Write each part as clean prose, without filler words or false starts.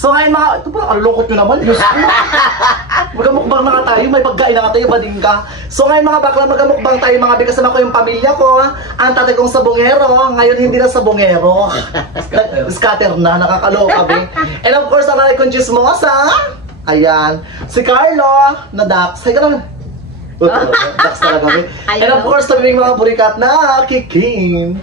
So ngayon mga, ito parang alulungkot nyo naman. Magamukbang na nga tayo, may pagkain na nga tayo, bading ka. So ngayon mga bakla, magamukbang tayo mga bi, kasama ko yung pamilya ko. Ang tatay kong sabongero, ngayon hindi na sabongero. Scatter na, nakakaloka bi. And of course, ang nanay kong chismosa. Ayan, si Carlo, na Dax. Hay ka naman. Dax talaga bi. And of course, sabi mga burikat na kikin.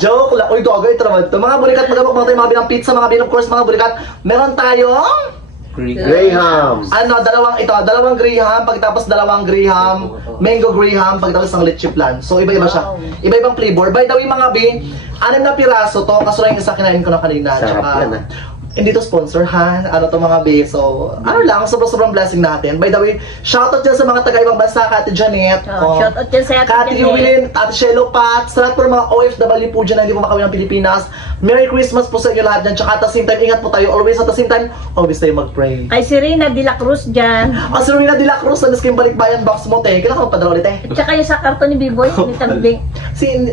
Joke lang. Uy, dogay, traman to. Mga burikat, magamukbang tayo, mga binang pizza, mga bin, of course, mga burikat. Meron tayong Graham. ano, dalawang Graham, pagtapos dalawang Graham, mango Graham, pagtapos ng leche flan. So iba-iba siya. Iba-ibang flavor. By the way mga bi, 6 na piraso to, kaso lang yung isa kinain ko na kanina. Sarap yan, hindi to sponsor ha, ano to mga bi. So, ano lang, sobrang blessing natin. By the way, shoutout dyan sa mga taga-ibang bansa, Ate Janet. Shoutout dyan sa Ate Yuwin, Ate Shelo Pat, sa lahat po ng mga OFW po dyan na hindi po makawin ng Pilipinas. Merry Christmas po sa inyo lahat dyan. Tsaka at the same time, ingat po tayo. Always at the same time, always tayo mag-pray. Ay, si Rina de la Cruz dyan. Si Rina de la Cruz, na skin balikbayan box mo, te. Kailangan magpadala ulit, eh. At saka yung sa karton ni B-Boy, ni Tambing.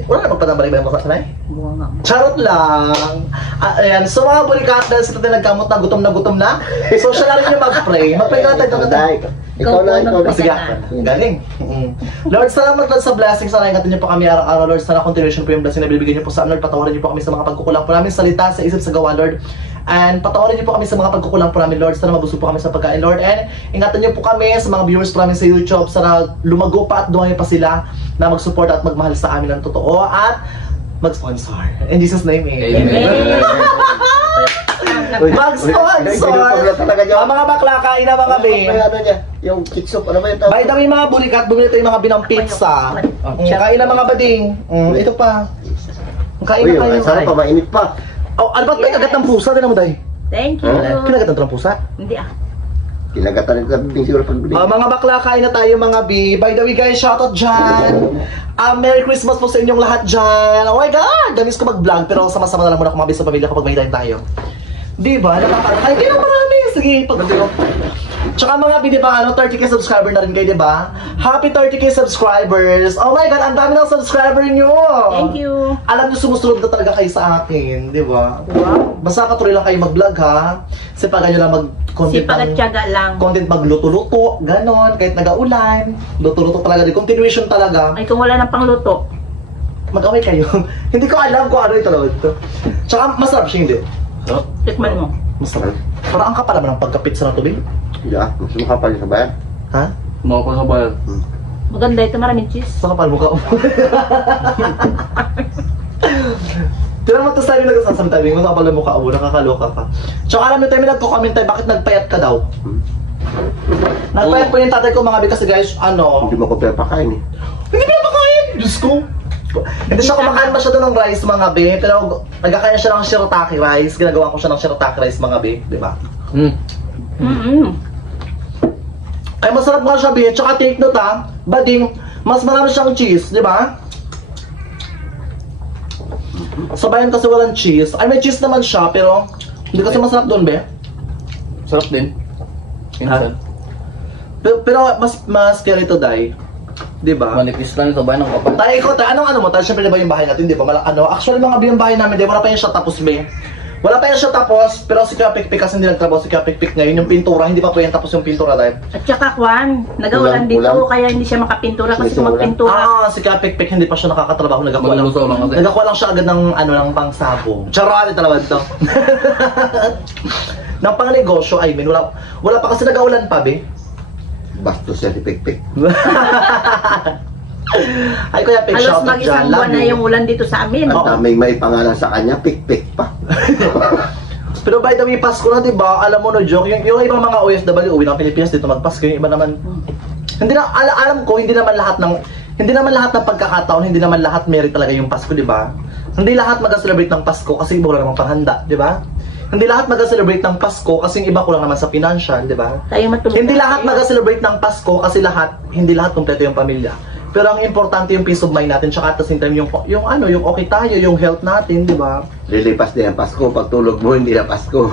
Wala na magpadala balikbayan box, sanay? Buwa nga. Charot lang. Ayan, so mga bulikat, dahil sa tayo nagkamot na gutom na. So siya lang yung mag-pray. Mag-pray ka na tayo. Ikaw na. Sige, galing. Lord, salamat Lord sa blessings. Sana ingatan niyo po kami araw-araw, Lord. Sana continuation po yung blessing na binibigyan niyo po sa amin, Lord. Patawarin niyo po kami sa mga pagkukulang po namin, salita, sa isip, sa gawa, Lord. And patawarin niyo po kami sa mga pagkukulang po namin, Lord. Sana mabusog po kami sa pagkain, Lord. And ingatan niyo po kami sa mga viewers po namin sa YouTube. Sana lumago pa at dumami pa sila na mag-support at magmahal sa amin ng totoo at mag-sponsor. In Jesus' name, amen. Mag-sponsor! Mga bakla, kain na mga be. Yung ketchup, ano ba yun? By the way mga bulikat, bumili tayo mga binang pizza. Kain na mga bading. Ito pa. Kain na kayo. Sana pa, mainit pa. Oh, ano ba't may kagat ng pusa? Tinan mo tayo. Thank you. Kinagat ng pusa? Hindi ah. Kinagatan din siguro pagbili. Mga bakla, kain na tayo mga B. By the way guys, shoutout dyan. Merry Christmas po sa inyong lahat dyan. Oh my God! Damis ko mag-vlog pero sama-sama na lang muna ako mga sa pamilya kapag may time tayo. Diba? Nakakakain kayo ng marami. Sige, pag-video. Tsaka mga B, diba, 30k subscriber na rin kayo, diba? Happy 30k subscribers! Oh my God, ang dami ng subscriber nyo! Thank you! Alam nyo, sumusunod na talaga kayo sa akin, diba? Wow! Basta patuloy lang kayo mag-vlog, ha? Sipagan nyo lang mag-content. Sipag at tiyaga lang. Content magluto-luto, ganon, kahit nag-aulan. Luto-luto talaga, di continuation talaga. Ay, kung wala nang pangluto. Mag-away kayo. Hindi ko alam kung ano ito naman ito. Tsaka masarap siya, hindi. Tikman mo. Masarap. Parang ang kapal naman ng pagka-pizza na to, babe. Yeah, mas makapal sa bayan. Ha? Makapal sa bayan. Maganda ito, maraming cheese. Sa kapal mukha mo. Tira mo ito sa amin nagsasalita, babe. Sa kapal na mukha mo, nakakaloka ka. Tsaka alam nyo tayo, may nagko-comment tayo, bakit nagpayat ka daw? Nagpayat po yung tatay ko mga babe kasi guys, ano? Hindi mo ko pinapakain eh. Hindi pinapakain! Diyos ko! Hindi siya kumakain masyado ng rice mga be, pero nagkakain siya ng shirataki rice. Ginagawa ko siya ng shirataki rice mga be, di ba? Ay masarap nga siya be, tsaka take note ha, bading, mas marami siyang cheese, di ba? Sa bayan kasi walang cheese. Ay may cheese naman siya, pero hindi kasi masarap doon be. Sarap din. Minsan. Pero mas scary to die. Diba? Manipis lang ito ba ng kapal? Tayo ikaw, ano mo? Tayo syempre diba yung bahay natin, diba? Actually mga yung bahay namin, diba? Wala pa yung siya tapos, be. Wala pa yung siya tapos, pero si Kuya Pikpik kasi hindi nagtrabaho si Kuya Pikpik ngayon. Yung pintura, hindi pa po yan tapos yung pintura dahil. At saka Kwan, nagawalan dito, kaya hindi siya makapintura kasi kung magpintura. Si Kuya Pikpik hindi pa siya nakakatrabaho. Nagakuha lang siya agad ng ng pangsabong. Charot talaga ito. Ng pangnegosyo, I mean, wala pa kasi nagaulan pa, be. Bastos siya si Pikpik. Ay Kuya Pik, halos shout out mag-isang dyan. buwan na yung ulan dito sa amin. At may pangalan sa kanya, Pikpik pa. Pero by the way, Pasko na diba? Alam mo no, joke, yung ibang mga OFW, uwi ng Pilipinas dito magpasko, yung iba naman. Hindi na, alam ko, hindi naman lahat ng pagkakataon, hindi naman lahat meron talaga yung Pasko, diba? Hindi lahat mag-celebrate ng Pasko kasi iba wala namang panghanda, diba? Hindi lahat mag-celebrate ng Pasko kasi yung iba kulang naman sa financial, di ba? Hindi lahat mag-celebrate ng Pasko kasi hindi lahat kumpleto yung pamilya. Pero ang importante yung peace of mind natin, tsaka at the same time yung okay tayo, yung health natin, di ba? Lilipas din ang Pasko, pagtulog mo hindi na Pasko.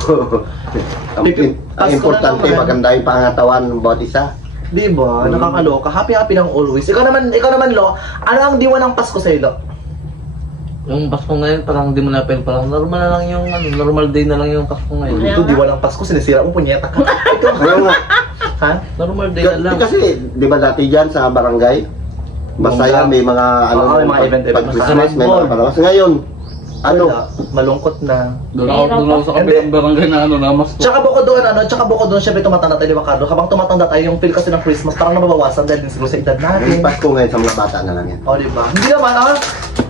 Ang importante maganda yung pangatawan ng bawat isa. Di ba? Nakakaloka. Happy lang always. Ikaw naman Lo, ano ang diwa ng Pasko sa'yo, Lo? Yung Pasko ngayon, parang hindi mo na-feel. Parang normal na lang yung, normal day na lang yung Pasko ngayon. Ito, di walang Pasko, sinisira mo, punyeta ka. Ikaw, Kaya nga. ha? Normal day na lang. Kasi, di ba dati dyan sa barangay, masaya, may mga Oo, may mga event-event. pag Christmas, may mga palabas. Ngayon, ano? Wala, malungkot na. Doon ako sa kabilang barangay na na mas. Tsaka bukod doon, syempre tumatanda tayo, Ricardo. Habang tumatanda tayo, yung feel kasi ng Christmas, parang nababawasan dahil din siguro sa edad Yung natin. Pasko ngayon sa mga bata na lang yan. O, diba? Hindi naman,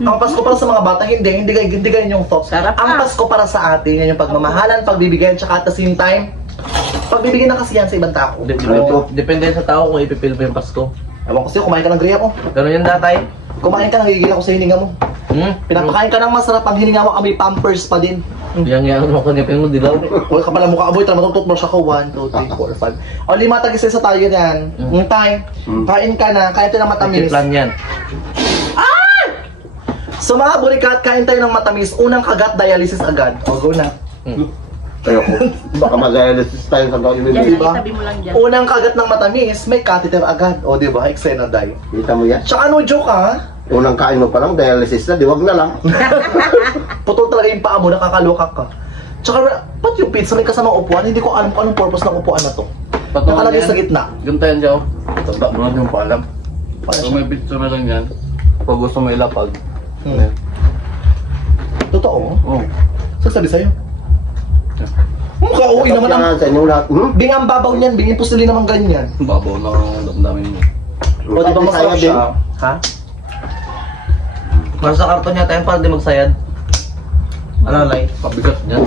ang Pasko para sa mga bata, hindi ganyan yung thoughts. Sarap Ang ah. Pasko para sa atin, yan yung pagmamahalan, pagbibigayan, tsaka at the same time, pagbibigyan na kasi yan sa ibang tao. Depende sa tao kung ipipil mo yung Pasko. Ewan ko sa'yo, kumain ka ng griya mo. Ganun yung datay. Kumain ka, nagigil ako sa hininga mo. Pinapakain ka ng masarap, ang hininga mo, may pampers pa din. Yang mo kanipin mo, dilaw. Huwag ka pala mukha, aboy, tara matututbrush ako. 1, 2, 3, 4, 5. O, 5 tag-isa sa tayo yan. Yung time, kain ka na, kain tayo ng matamis. Plan yan. So mga burikat, kain tayo ng matamis. Unang kagat, dialysis agad. O, go na. Ayoko. Baka mag-dialysis tayo sa tayo. Yan, Diba? itabi mo lang dyan. Unang kagat ng matamis, may catheter agad. O, di ba? Eksena die. Kita mo yan? Tsaka no joke ha? Unang kain mo pa lang, dialysis na, di wag na lang. Putol talaga yung paa mo, nakakaloka ka. Tsaka, ba't yung pizza may kasamang upuan? Hindi ko alam kung anong purpose ng upuan na to. Nakalagay sa gitna. Gantayan siya. Tanda mo lang yung paalam. Kung may picture na lang yan, pag gusto mo ilapag. Totoo? Oo. Sasabi sa'yo. Mukha uwi naman ang... Sa inyo lahat. Bing ang babaw niyan, bing impusili naman ganyan. Babaw na ang damdamin mo. O, di ba masarap din? siya? Ha? Para sa karton niya tayo para di magsayad. Ano lang, pabigat niya.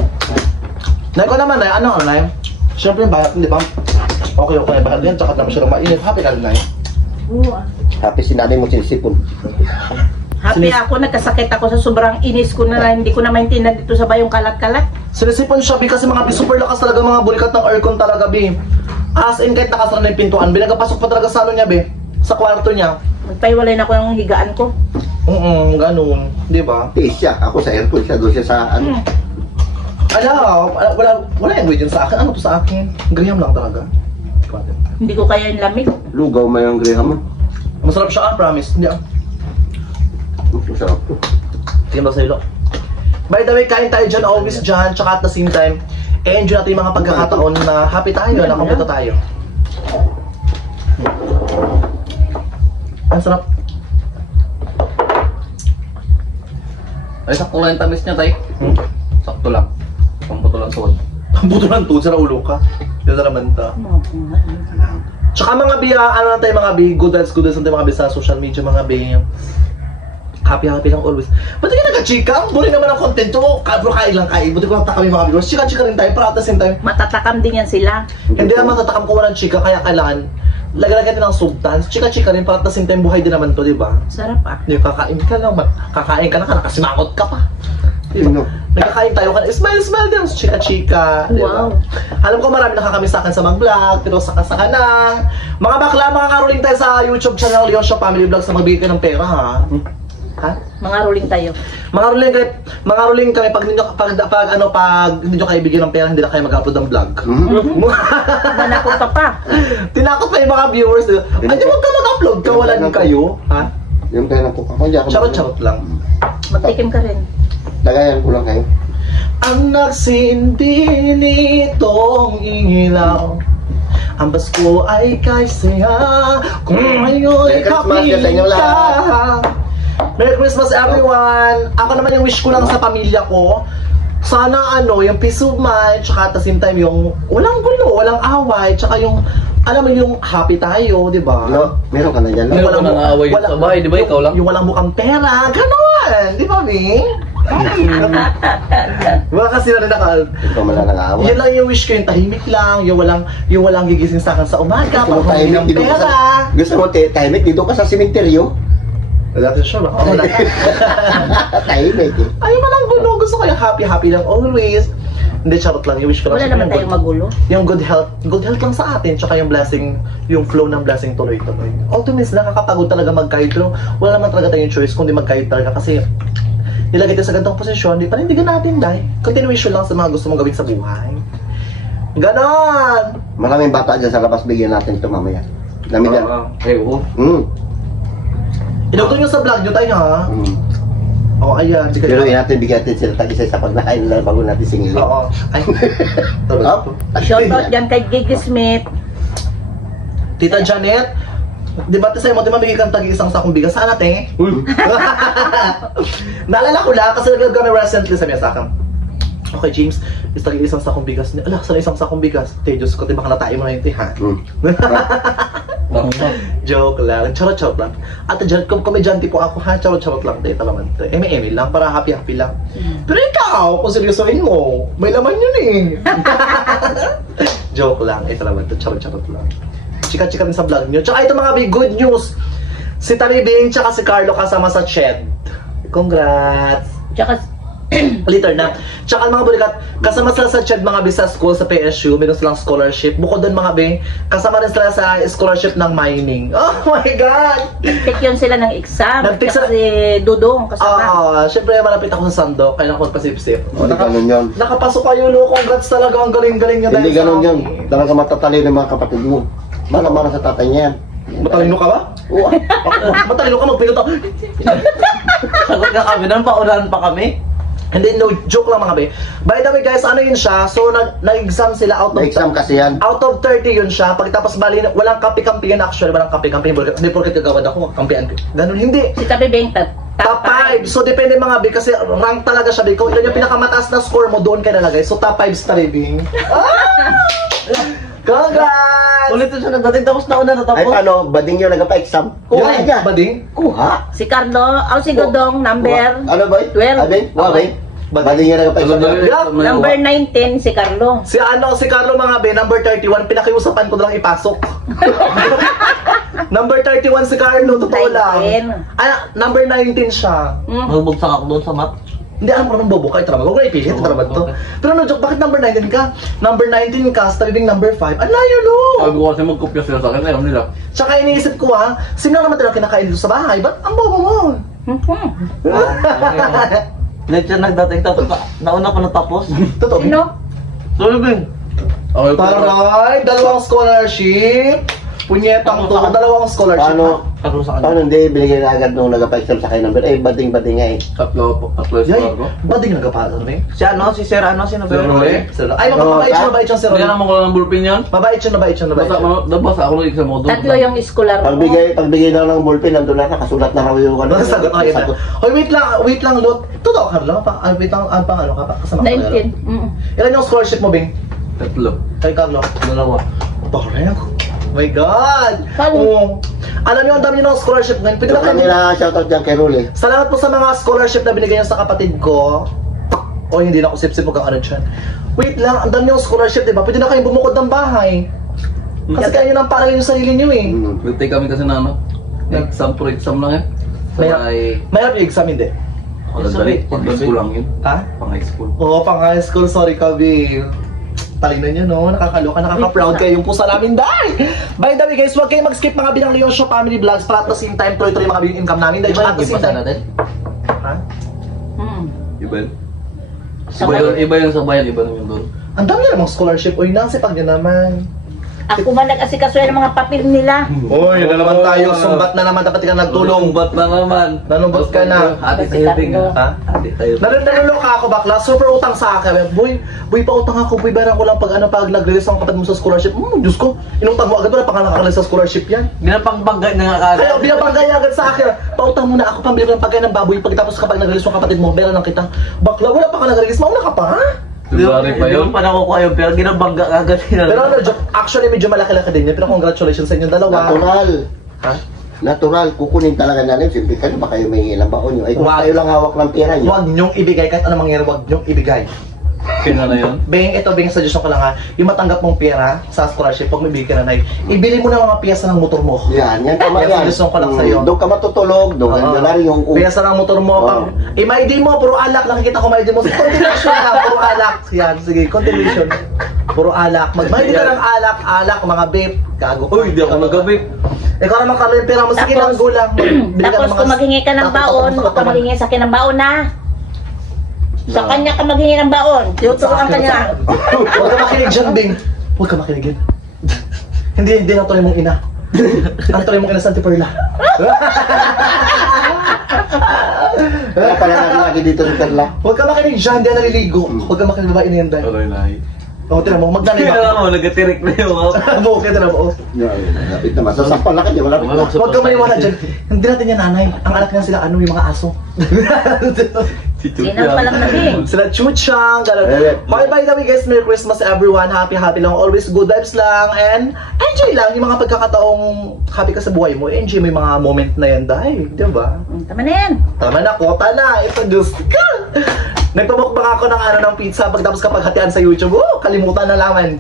Nay ko naman, Nay, ano, Nay? Siyempre yung bayat, di ba? Okay, bayat yan, tsaka naman siya ng mainit. Happy ka rin, Nay? Oo, ah. Happy si nanay mo sinisipon. Happy ako, nagkasakit ako sa sobrang inis ko na hindi ko na maintindihan dito sa bayong kalat-kalat. Sinisipon siya, Bi, kasi mga super lakas talaga mga burikat ng aircon talaga, Bi. As in, kahit nakasara na yung pintuan, Bi, nagpasok pa talaga sa ano niya, Bi, sa kwarto niya. Magpaiwalay na ako ng higaan ko. Ganun, di ba? Tiis siya. Ako sa airport siya. Doon siya sa ano. Wala yung way dyan sa akin. Ano to sa akin? Graham lang talaga. Hindi ko kaya yung lamig. Lugaw mo yung Graham mo. Masarap siya, promise. Hindi Masarap to. Tingnan ba sa'yo? By the way, kain tayo dyan, always dyan. Tsaka at the same time, enjoy natin yung mga pagkakataon na happy tayo, na kompleto tayo. Ang sarap. Ay, sakto lang yung tamis niya, tay. Sakto lang. Pamputo lang suwan. Ang buto ng tuod, sa ulo ka. Hindi na naman ta. Tsaka mga biya, ano na tayo mga bi, good vibes na tayo mga bi sa social media, mga bi. Happy lang always. Ba't hindi nagka-chika? Ang boring naman ang content to. Bro, kain lang kain. Buti ko lang kami mga viewers. Chika-chika rin tayo, para at the same time. Matatakam din yan sila. Hindi naman tatakam kung walang chika, kaya kailangan lagyan natin ng substance. Chika-chika rin, para at the same time, buhay din naman to, di ba? Sarap ah. Hindi, kakain ka lang, kakain ka na, nakasimangot ka pa. Sino? Nagkakain tayo ka na, smile din, chika-chika. Di ba? Wow. Alam ko marami nakakamiss sa akin sa mag-vlog, pero saka na. Mga bakla, mga karuling tayo sa YouTube channel, Leosha Family Vlogs na magbigay ka ng pera, ha? Ha? Mga rolling tayo. Mga ruling kami pag hindi nyo kayo bigyan ng pera, hindi na kayo mag-upload ng vlog. Manakot ka pa. Tinakot pa yung mga viewers. Ay, di wag ka mag-upload, kawalan kayo. Ha? Yung kaya ko. Charot lang. Magtikim ka rin. Dagayan ko lang kayo. Ang nagsindi nitong ilaw, ang Pasko ay kay saya. Kung ngayon Merry Christmas sa inyo kapiling lahat. ka. Merry Christmas everyone! Ako naman yung wish ko lang sa pamilya ko, sana yung peace of mind, tsaka at the same time yung walang gulo, walang away, tsaka yung, alam mo yung happy tayo, di ba? No? Meron ka na dyan. Meron ka nang away sa bahay, di ba? Ikaw lang? Yung walang mukhang pera, gano'n! Di ba, Bing? Mga kasi na rin Ikaw man lang nang-awa. yan lang yung wish ko, yung tahimik lang, yung walang gigising sa akin sa umaga, Gusto mo pag tahimik ng dito ka pera. sa... Gusto mo tahimik dito ka sa simenteryo? Wala natin sure, baka wala. Tahimik eh. Ay, walang gulo. Gusto ko yung happy lang always. Hindi, charot lang. Yung wish ko lang. Wala syempre, naman tayong magulo. Yung good health lang sa atin. Tsaka yung blessing, yung flow ng blessing tuloy-tuloy. Ultimately, nakakapagod talaga mag-guide. Pero wala naman talaga tayong choice kundi mag-guide talaga. Kasi nilagay tayo sa ganitong posisyon, di panindigan natin, dahil continuation lang sa mga gusto mong gawin sa buhay. Ganon! Maraming bata dyan sa labas, bigyan natin ito mamaya. Dami dyan. Ay, oo. Mm. Inutol nyo sa vlog nyo tayo, ha? Mm. Oh, ayan. Di Pero natin bigyan natin sila tag-isa sa paglain nila bago natin singilin. Oo. Ay. Shoutout dyan kay Gigi Smith. Tita Janet, di ba sa'yo mo, di ba bigay kang tag-isang sakong bigas? Saan ate? Naalala ko lang, kasi nag-vlog na recently sa mga sakang. Okay, James, is tag-isang sakong bigas. Ala, saan isang sakong bigas? Te, Diyos ko, di ba natain mo na yun, te, ha? Joke lang, charot-charot lang. Ate Janet, komedyante po ako, ha? Charot-charot lang, te, talaman, te. Eme-eme lang, para happy-happy lang. Pero ikaw, kung seryosohin mo, may laman yun eh. Joke lang, talaman, te, charot-charot lang. Chika-chika din sa vlog nyo. Tsaka ito mga big good news. Si Tami Bing tsaka si Carlo kasama sa CHED. Congrats! Tsaka, Later na. Tsaka mga bulikat, kasama sila sa CHED mga business school sa PSU. Meron silang scholarship. Bukod doon mga bing, kasama rin sila sa scholarship ng mining. Oh my God! nag-take yun sila ng exam. Nag-take Tsaka sila- si Dudong kasama. Siyempre malapit ako sa Sandok. Kaya ako magpasip-sip. Hindi ganun yun. Nakapasok kayo, no? Congrats talaga. Ang galing-galing niya. Hindi dahil sa ganun yun. akin. Talaga matatalino yung mga kapatid mo. Mana-mana sa tatay niya yan. Matalino ka ba? Oo. Matalino ka, magpinuto. Sagot ka kami nun, paunahan pa kami. Hindi, no, joke lang mga be. By the way guys, ano yun siya? So, nag-exam sila out of... Na-exam kasi yan. Out of 30 yun siya. Pagkatapos bali, walang kampi-kampihan actually. Walang kampi-kampihan. Hindi porket kagawad ako, kampihan. Ganun, hindi. Si Tabi Beng, Top 5. So, depende mga be. Kasi rank talaga siya be. Kung ilan yung pinakamataas na score mo, doon kayo nalagay. So, top 5 star bing. Congrats! Ulit siya nagdating tapos na una Ay natapos. paano, bading yun nagpa-exam? Kuha Yan, niya. bading? Kuha. Si Carlo, si Dudong, number Ano ba? 12. Abing? Wabing? Bading yun nagpa-exam. Number 19, si Carlo. Si Carlo mga be, number 31, pinakiusapan ko na lang ipasok. Number 31 si Carlo, totoo lang. 19. Number 19 siya. Magbagsak ako doon sa mat. Hindi, alam ko naman bobo ka, ito naman. Huwag na ipilit, ito naman to. Pero no joke, bakit number 19 ka? Number 19 ka, stabing number 5. Ang layo, no! Sabi ko kasi magkopya sila sa akin, ayaw nila. Tsaka iniisip ko ha, sino naman talaga kinakain dito sa bahay? Ba't ang bobo mo? Ulit siya nagdating tapos nauna pa natapos. Totoo. Sino? Sorry, Bing. Okay, Taray, dalawang scholarship. Punyetang to, dalawang scholarship. Paano? Tatlo sa kanya. Paano hindi binigay na agad nung nagpa-exam sa kayo number? Eh, bading-bading nga eh. Tatlo yung Yay, score ko. bading nagkapalo na eh. Si ano, si Sir ano, sino Sir Roy? Ay, mabait siya, mabait siya si Roy. Hindi naman ko lang ng bullpen yan. Mabait siya, mabait siya, mabait Basta, siya. basta ako ng exam mo doon. Tatlo yung scholar mo. Pagbigay na ng ballpen, nandun na nakasulat na raw yung ano. Sagot, okay na. Hoy, wait lang, Lot. Totoo, Carlo. Wait lang, pang ano ka pa? Kasama ka 19. Ilan yung scholarship mo, Bing? Tatlo. Kay Carlo? Dalawa. Parang. Oh my God! Paano? Oo. Alam niyo, ang dami niyo ng scholarship ngayon. Pwede Yung na kanila shoutout dyan kay Ruli. Salamat po sa mga scholarship na binigay niyo sa kapatid ko. O hindi na ako sip-sip magkakaroon dyan. Wait lang, ang dami niyo scholarship, diba? Pwede na kayong bumukod ng bahay. Kasi kaya niyo nang parang yung sarili niyo eh. Nag-take kami kasi na ano. Exam for exam lang eh. Mahirap. Sabay. Mahirap yung exam, hindi? Dali. Pang high school lang yun. Ha? Pang high school. Oo, pang high school. Sorry, Kabi. Talino niyo, no? Nakakaloka, nakaka-proud kayo yung pusa namin, dahil! By the way, guys, huwag kayong mag-skip mga Binang Leon Show Family Vlogs para at the same time, tuloy-tuloy mga yung income namin. Dahil at the same time... natin? Ha? Iba yun? Iba yun sa bayan, iba naman doon. Ang dami na namang scholarship. Uy, nasipag niyo naman. Ako man nag-asikaso ng mga papel nila. Uy, na naman tayo. Sumbat na naman. Dapat ka nagtulong. Ba't na naman? Nanumbot ka na. Ate tayo, Bing. Ha? Ate tayo. Nanuloka ako bakla. Super utang sa akin. Boy, pautang ako. Boy, bayaran ko lang pag nag-release ang kapatid mo sa scholarship. Diyos ko. Inutang mo agad. Wala pa ka nakaka-release sa scholarship yan. Binapangbagay na nga Kaya kagad. binabanggay agad sa akin. Pautang muna ako. Pambili ko ng pagkain ng baboy. Pagkatapos kapag nag-release yung kapatid mo, bayaran lang kita. Bakla, wala pa ka nag-release. Mauna ka pa, ha? February pa yun. pa nakukuha yung pero ginabangga agad nila. Pero ano, joke, actually medyo malaki-laki din yun. Pero congratulations sa inyong dalawa. Natural. Ha? Natural. Kukunin talaga natin. Siyempre kayo ba kayo may ilang baon nyo? Ay kung Wag. kayo lang hawak ng pera nyo. Huwag niyong ibigay. Kahit ano mangyari, huwag niyong ibigay. Kaya na yun. Beng, ito, Beng, suggestion ko lang ha. Yung matanggap mong pera sa scholarship, huwag may bigay ka na nay. Ibili mo na mga piyesa ng motor mo. Yan tama Yan, yan. suggestion ko lang sa'yo. Doon ka matutulog, doon ka doon yung Piyesa ng motor mo. Oo. Pang, i-ID mo, puro alak. Nakikita ko ma-ID mo. Continuation ha, puro alak. Yan, sige, continuation. Puro alak. Mag-ID ka ng alak, mga vape. Gago. Uy, di ako nag-vape. Ikaw naman kami yung pera mo. Sige lang, gulang. Tapos kung maghingi ka ng baon, huwag ka maghingi sa akin ng baon na. Sa kanya ka maghingi ng baon. Tinuturuan ka niya. Huwag ka makinig dyan, Bing. Huwag ka makinig dyan. Hindi na tuloy mong ina. Ang tuloy mong ina sa Antiperla. Kaya pala natin lagi dito ni Carla. Huwag ka makinig dyan, hindi na naliligo. Huwag ka makinig babae na yan, Day. Aray lahi. O, tinan mo, magnanay Kaya ba? mo, nagatirik na yung Mo, okay, tinan mo. Lapit naman. Sasampal na kanya. Malapit na. Huwag ka maniwala dyan. Hindi natin yan, nanay. Ang anak niya sila, yung mga aso. Sinang pa lang nabi. Sila chuchang, gano'n. Okay, by the way guys, Merry Christmas everyone. Happy lang. Always good vibes lang. And enjoy lang yung mga pagkakataong happy ka sa buhay mo. Enjoy mo yung mga moment na yan, dahil. Di ba? Tama na yan. Tama na, kota na. Ipag-Diyos ka. Nagpamukbang ako ng pizza. Pagtapos kapag hatian sa YouTube, kalimutan na laman.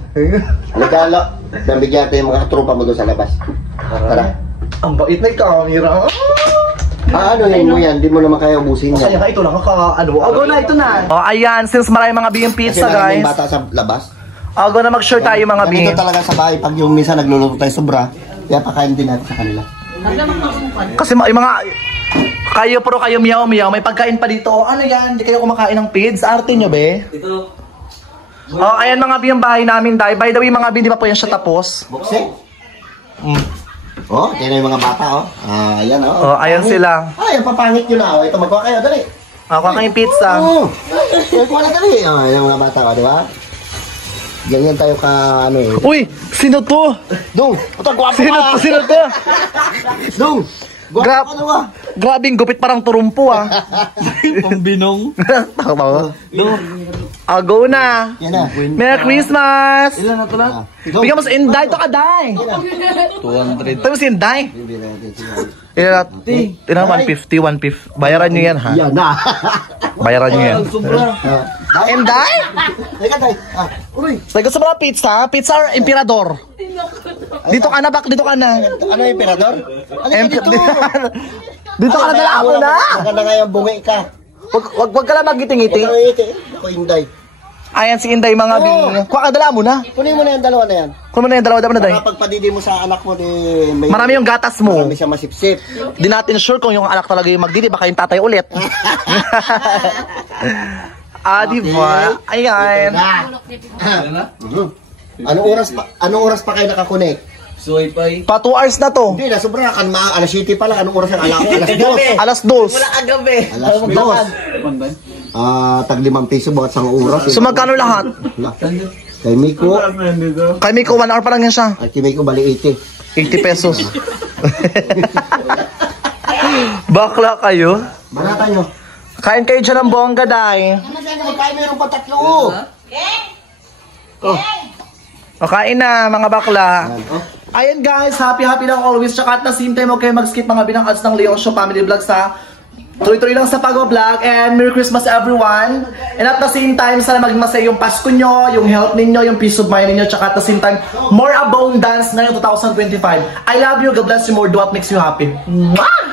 Nagkala. Nabigyan natin yung mga tropa mo doon sa labas. Tara. Ang bait na yung camera. Ano yan mo yan? Di mo naman kaya ubusin Kaya yan. nga, ito lang go na, ito na. Oh, ayan, since marami mga biyong Kasi pizza, maraming guys. bata sa labas. Go na mag-share tayo mga Ganito biyong. talaga sa bahay pag yung minsan nagluluto tayo sobra. Kaya pakain din natin sa kanila. Kasi yung mga kayo miyaw, may pagkain pa dito. Ano yan? Hindi kayo kumakain ng pids? Arte nyo, be? Ito. Ayan mga biyong bahay namin, dahil. By the way, mga biyong, di pa po yan siya tapos. Boxe? Oh, yan na yung mga bata, oh. Ayan, oh. Ayan sila. Ay, papangit nyo na, oh. Ito, magkuha kayo, dali. Kuha kayong pizza. Oo. Magkuha na, dali. Yan yung mga bata, oh, di ba? Ganyan tayo ka, ano eh. Uy! Sino to? Dong, ito, guwapo ka. Sino to? Dong, guwapo Grab- ka na, ba? Grabing gupit parang turumpo, ah. Pambinong. Tama ba? Go na. Yan na. Merry Christmas! Ilan na to lang? Dong, Bigyan mo sa Inday, to ka, Day! 200. Ito mo si Inday. bibili natin siya. Tingnan 150. Bayaran nyo yan, ha? Yan na. Bayaran nyo yan. Sobra. Inday? Teka, tay. Uy, Gusto mo na pizza or emperador? Dito ka na, dito ka na. ano yung emperador? Ano yung dito? Dito ka na, dala ako na. Maganda nga yung bungi ka. Wag ka lang magiting-iting. Huwag kang iti. Ako Inday. Ayan si Inday mga bing. Kuha ka, dala mo na. Kunin mo na yung dalawa na yan. Kuha mo na yung dalawa na Day. Kapag padidi mo sa anak mo, di may... Marami yung gatas mo. Marami siya masipsip. Di natin sure kung yung anak talaga yung magdidi, baka yung tatay ulit. Diba? Ayan. Ilan na? Anong oras pa kayo nakakonek? Soy pay. Pa 2 hours na to. Hindi, sobra kan alas 7 pa lang. Anong oras ang ala ko? Alas 2. Alas 2. agabi. Alas 2. Tag 5 piso bawat isang oras. So magkano lahat? Kay Miko, Kay Miko, 1 hour pa lang yan siya. at kay Miko bali 80. 80 pesos. Bakla kayo? Manata nyo. Kain kayo dyan ng bongga, Day. Magkain meron pa 3. Kain na, mga bakla. Oh. Ayan guys, happy lang always. Tsaka at the same time, huwag kayo mag-skip mga binang ads ng Leon Show Family Vlogs, ha. Tuloy-tuloy lang sa pag-vlog and Merry Christmas everyone. And at the same time, sana maging masaya yung Pasko nyo, yung health ninyo, yung peace of mind ninyo, tsaka at the same time, more abundance ngayong 2025. I love you, God bless you more, do what makes you happy. Mwah!